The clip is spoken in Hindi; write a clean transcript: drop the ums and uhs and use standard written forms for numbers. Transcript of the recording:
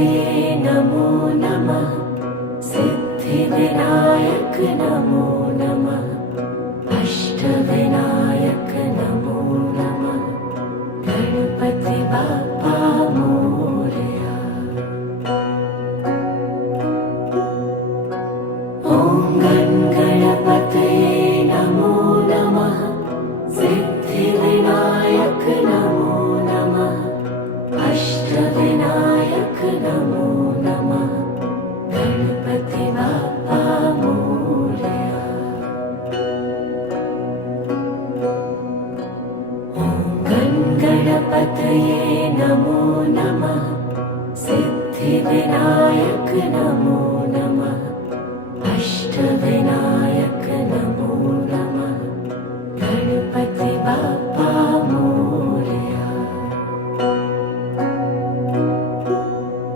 गणपतये नमो नमः। सिद्धिविनायक नमो नमः। अष्टविनायक नमो नमः। गणपति बाप्पा मोरया। ॐ गणपतये नमो नमः। सिद्धिविनायक नमो नमः। अष्टविनायक नमो नमः। गणपति बाप्पा मोरया। ॐ गणपतये नमो नमः। सिद्धिविनायक नमो नमः। अष्टविनायक